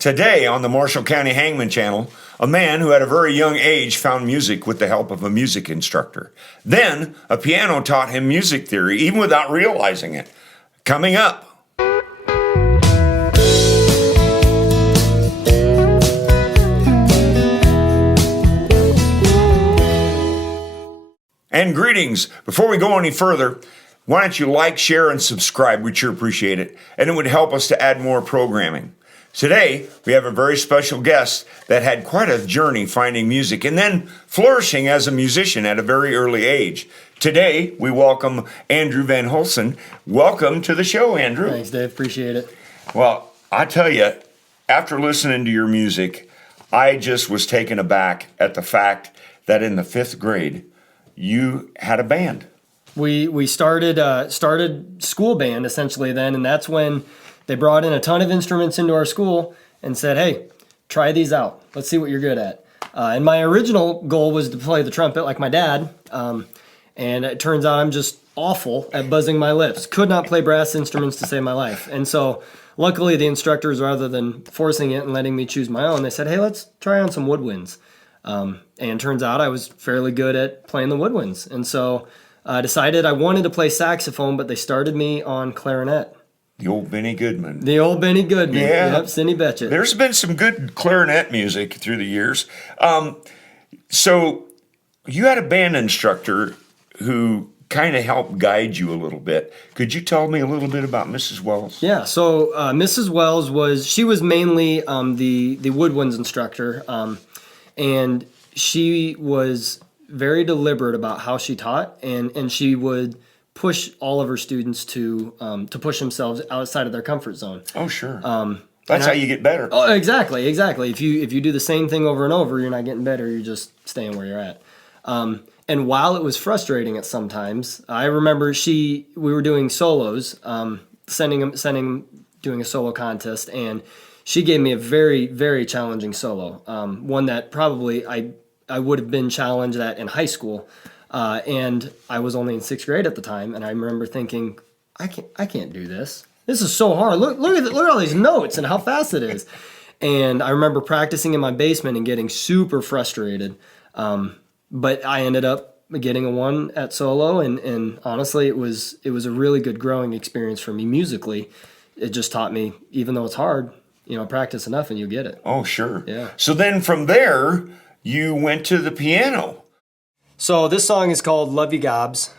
Today on the Marshall County Hangman Channel, a man who at a very young age found music with the help of a music instructor. Then, a piano taught him music theory even without realizing it. Coming up. And greetings. Before we go any further, why don't you like, share, and subscribe? We'd sure appreciate it. And it would help us to add more programming. Today, we have a very special guest that had quite a journey finding music and then flourishing as a musician at a very early age. Today, we welcome Andrew Van Hulzen. Welcome to the show, Andrew. Thanks, Dave. Appreciate it. Well, I tell you, after listening to your music, I just was taken aback at the fact that in the 5th grade, you had a band. We started school band essentially then, and that's when they brought in a ton of instruments into our school and said, hey, try these out. Let's see what you're good at. And my original goal was to play the trumpet like my dad, and it turns out I'm just awful at buzzing my lips. Could not play brass instruments to save my life. And so luckily the instructors, rather than forcing it and letting me choose my own, they said, hey, let's try on some woodwinds. And turns out I was fairly good at playing the woodwinds. And so I decided I wanted to play saxophone, but they started me on clarinet. The old Benny Goodman. The old Benny Goodman. Yeah. Yep, Cindy Betcha. There's been some good clarinet music through the years. So you had a band instructor who kind of helped guide you a little bit. Could you tell me a little bit about Mrs. Wells? Yeah, so Mrs. Wells was mainly the woodwinds instructor, and she was very deliberate about how she taught, and she would push all of her students to push themselves outside of their comfort zone. Oh, sure. That's how you get better. Oh, exactly. If you do the same thing over and over, you're not getting better. You're just staying where you're at. And while it was frustrating at sometimes, I remember we were doing solos, doing a solo contest, and she gave me a very, very challenging solo, one that probably I would have been challenged at in high school. And I was only in 6th grade at the time, and I remember thinking, I can't do this. This is so hard. Look at all these notes and how fast it is. And I remember practicing in my basement and getting super frustrated. But I ended up getting a 1 at solo, and honestly, it was a really good growing experience for me musically. It just taught me, even though it's hard, practice enough and you'll get it. Oh, sure. Yeah. So then from there, you went to the piano. So this song is called Lullaby Gobs.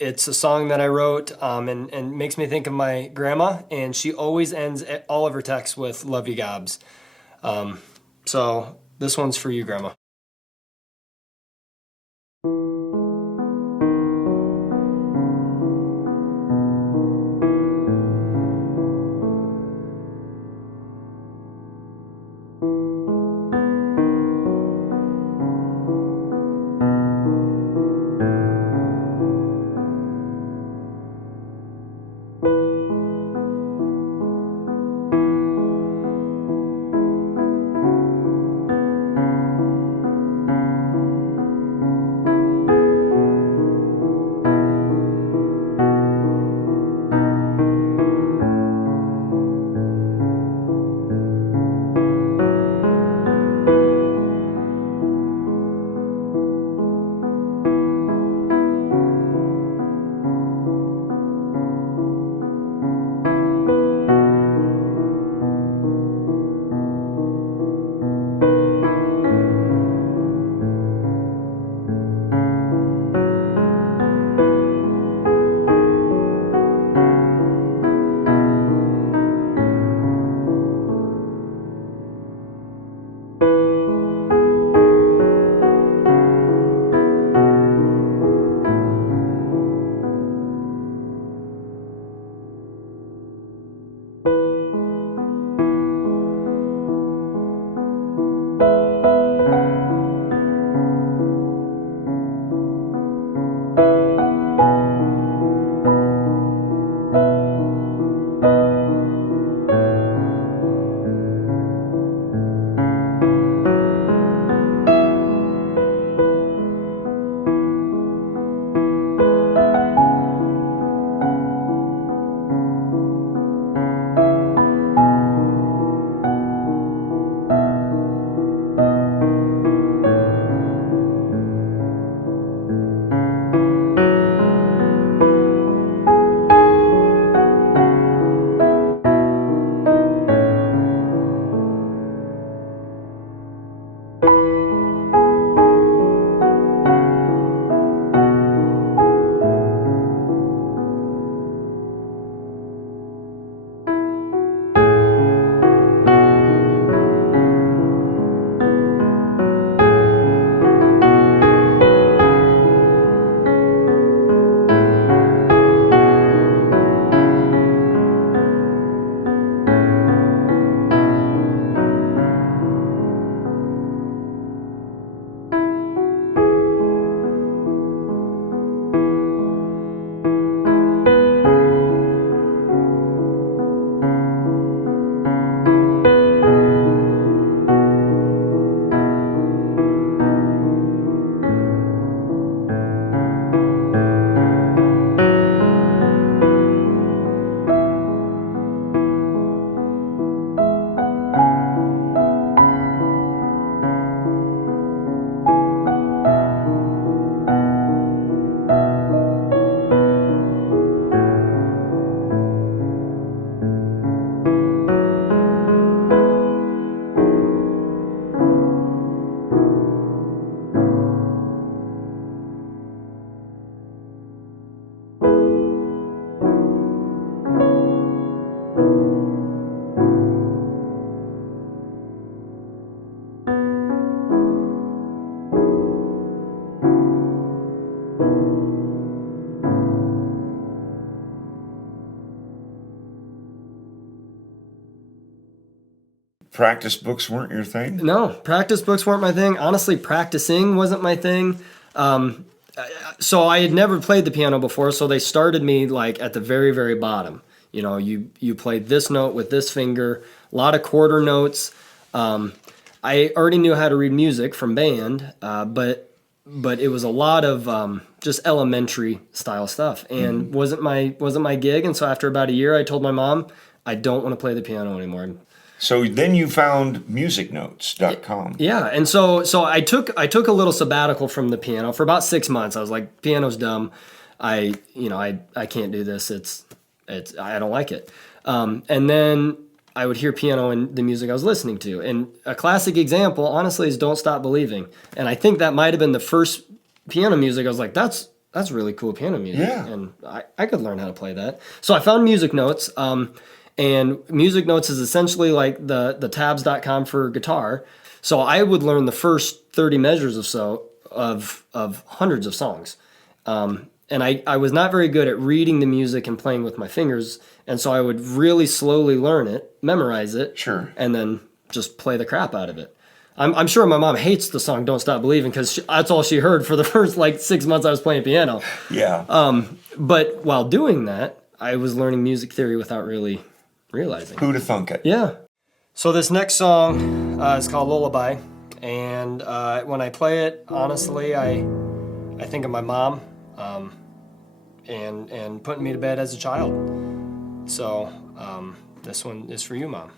It's a song that I wrote and makes me think of my grandma, and she always ends all of her texts with Lullaby Gobs. So this one's for you, Grandma. practice books weren't your thing? No, practice books weren't my thing. Honestly, practicing wasn't my thing. So I had never played the piano before, so they started me like at the very, very bottom. You know, you played this note with this finger, a lot of quarter notes. I already knew how to read music from band, but it was a lot of just elementary style stuff, and wasn't my gig. And so after about a year, I told my mom, I don't want to play the piano anymore. So then you found musicnotes.com. Yeah, and so I took a little sabbatical from the piano for about 6 months. I was like, piano's dumb. I can't do this. It's I don't like it. And then I would hear piano in the music I was listening to. And a classic example, honestly, is "Don't Stop Believing." And I think that might have been the first piano music I was like, that's really cool piano music. Yeah. And I could learn how to play that. So I found Music Notes. And Music Notes is essentially like the tabs.com for guitar. So I would learn the first 30 measures of hundreds of songs. And I was not very good at reading the music and playing with my fingers. And so I would really slowly learn it, memorize it, Sure, and then just play the crap out of it. I'm sure my mom hates the song "Don't Stop Believing" because that's all she heard for the first like 6 months I was playing piano. yeah. But while doing that, I was learning music theory without really realizing. Who'd have thunk it? Yeah. So this next song is called "Lullaby," and when I play it, honestly, I think of my mom, and putting me to bed as a child. So this one is for you, Mom.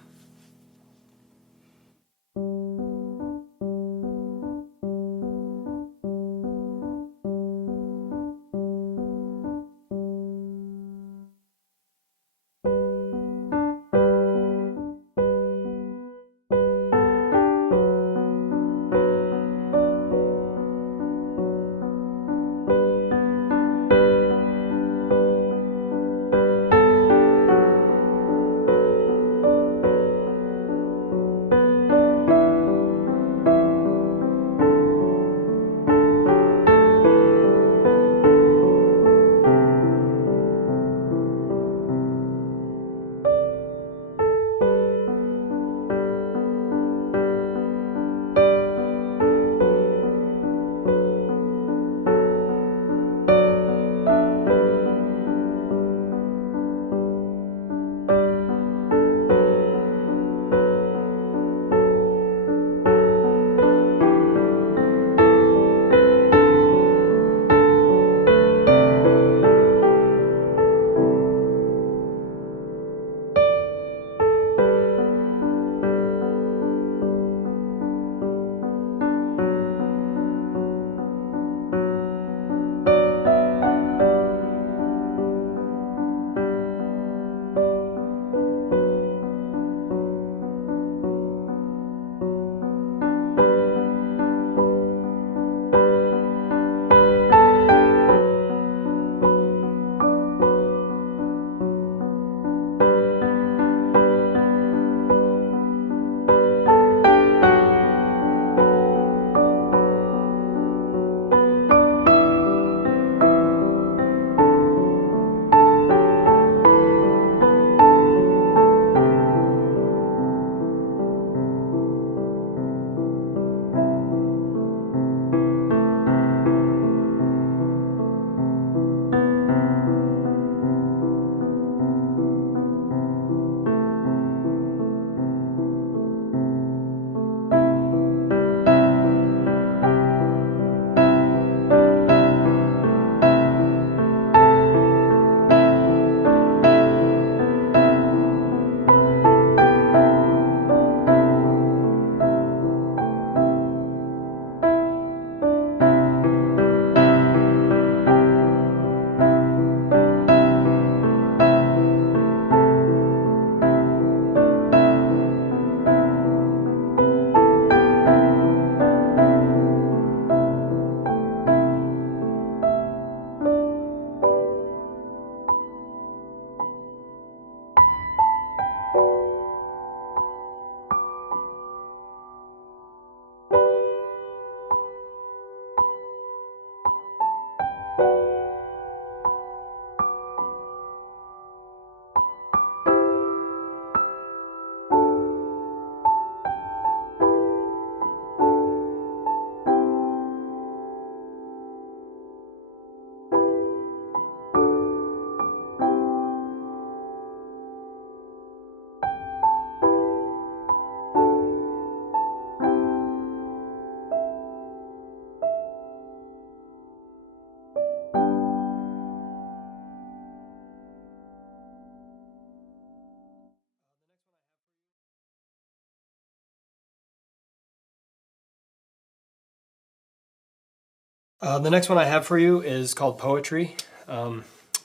The next one I have for you is called Poetry.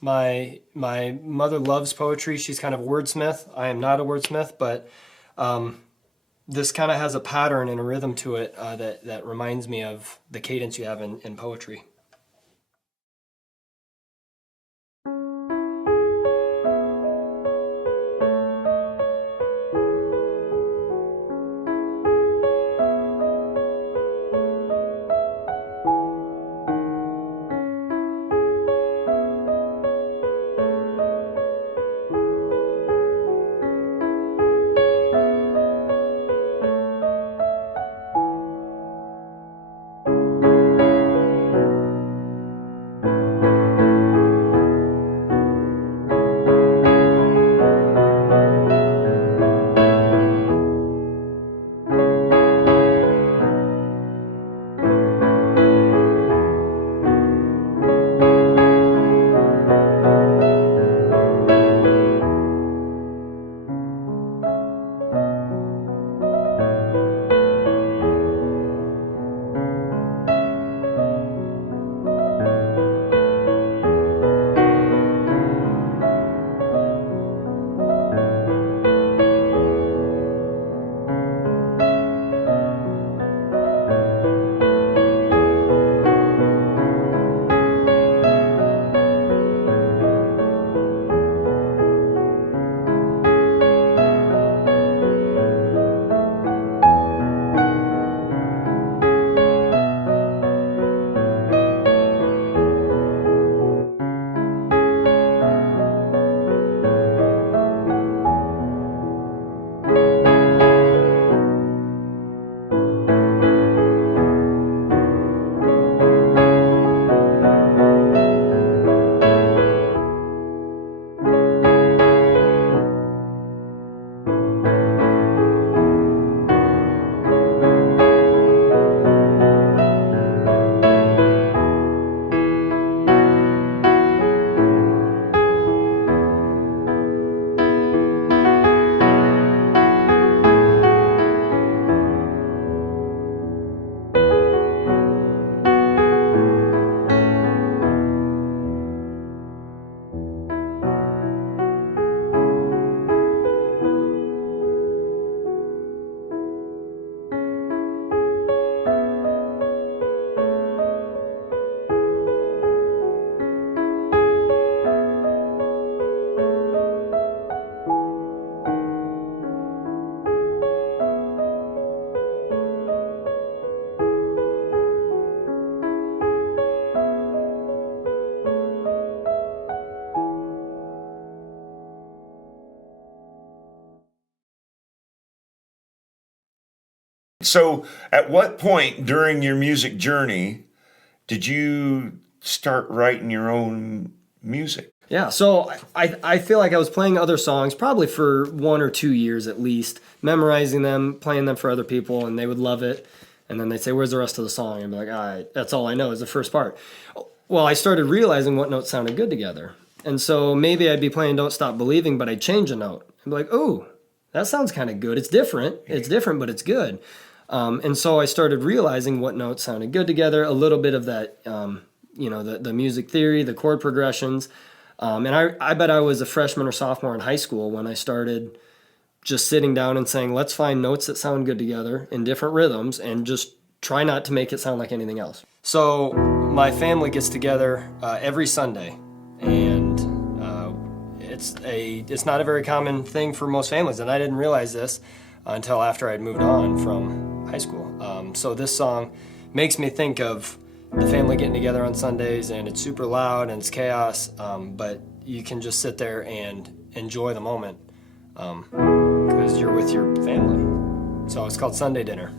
My mother loves poetry. She's kind of a wordsmith. I am not a wordsmith, but this kind of has a pattern and a rhythm to it that reminds me of the cadence you have in poetry. So, at what point during your music journey did you start writing your own music? Yeah, so I feel like I was playing other songs probably for 1 or 2 years at least, memorizing them, playing them for other people, and they would love it. And then they'd say, "Where's the rest of the song?" And I'd be like, "All right, that's all I know is the first part." Well, I started realizing what notes sounded good together. And so maybe I'd be playing Don't Stop Believing, but I'd change a note. I'd be like, "Oh, that sounds kind of good. It's different. It's different, but it's good." And so I started realizing what notes sounded good together, a little bit of that, the music theory, the chord progressions. And I bet I was a freshman or sophomore in high school when I started just sitting down and saying, let's find notes that sound good together in different rhythms and just try not to make it sound like anything else. So my family gets together every Sunday, and it's not a very common thing for most families, and I didn't realize this until after I'd moved on from high school. So this song makes me think of the family getting together on Sundays, and it's super loud and it's chaos, but you can just sit there and enjoy the moment because you're with your family. So it's called Sunday Dinner.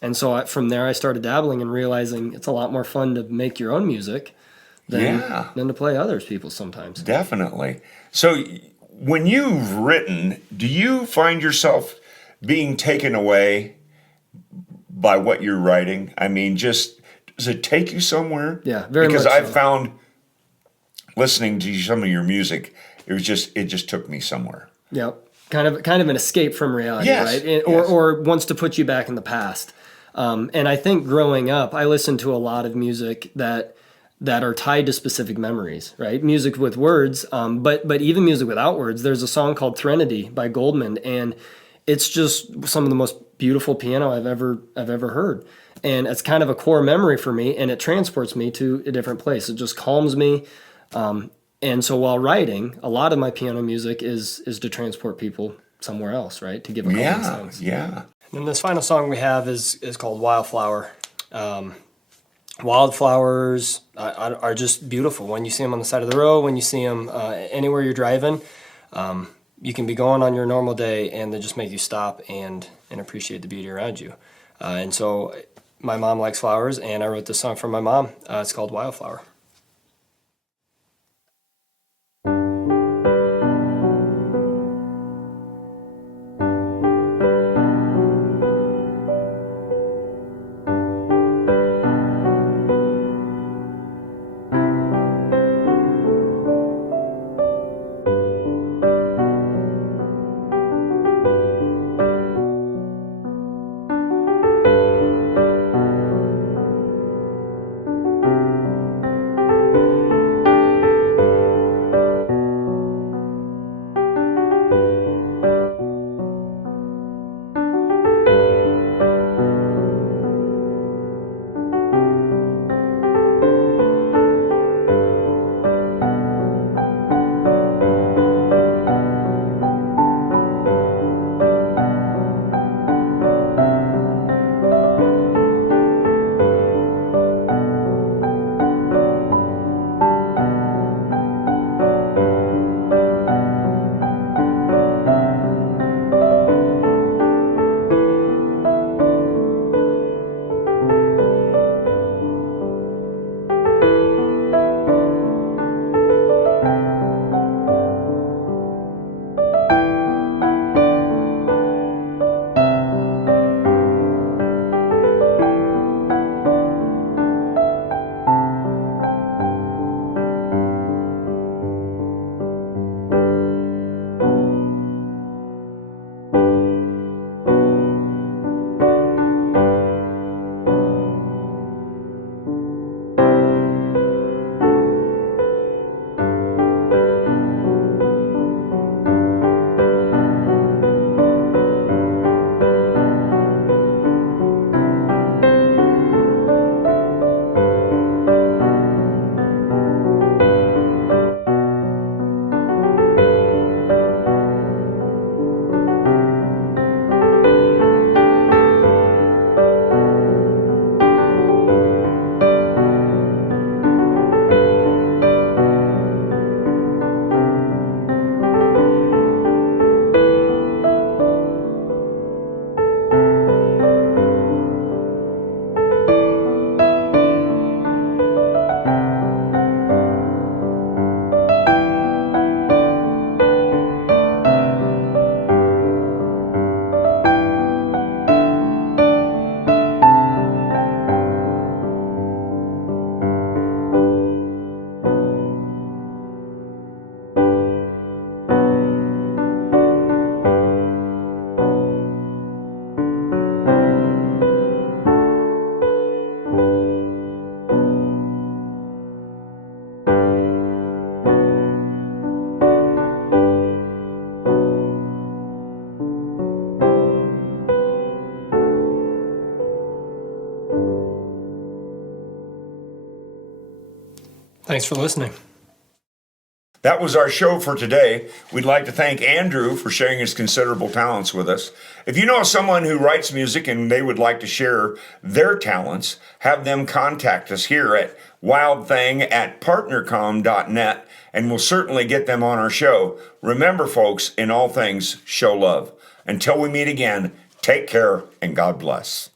And so from there, I started dabbling and realizing it's a lot more fun to make your own music than to play others people's sometimes. Definitely. So when you've written, do you find yourself being taken away by what you're writing? I mean, just does it take you somewhere? Yeah, very because much I've so. found listening to some of your music, it just took me somewhere. Yep. Kind of an escape from reality, Yes, right? yes. Or wants to put you back in the past. And I think growing up, I listened to a lot of music that are tied to specific memories, right? Music with words, but even music without words. There's a song called Threnody by Goldman, and it's just some of the most beautiful piano I've ever heard. And it's kind of a core memory for me, and it transports me to a different place. It just calms me. And so while writing, a lot of my piano music is to transport people somewhere else, right? To give a calming sense. Yeah. And this final song we have is called Wildflower. Wildflowers are just beautiful. When you see them on the side of the road, when you see them anywhere you're driving, you can be going on your normal day and they just make you stop and appreciate the beauty around you. And so my mom likes flowers, and I wrote this song for my mom. It's called Wildflower. Thanks for listening. That was our show for today. We'd like to thank Andrew for sharing his considerable talents with us. If you know someone who writes music and they would like to share their talents, have them contact us here at wildthing@partnercom.net, and we'll certainly get them on our show. Remember, folks, in all things, show love. Until we meet again, take care and God bless.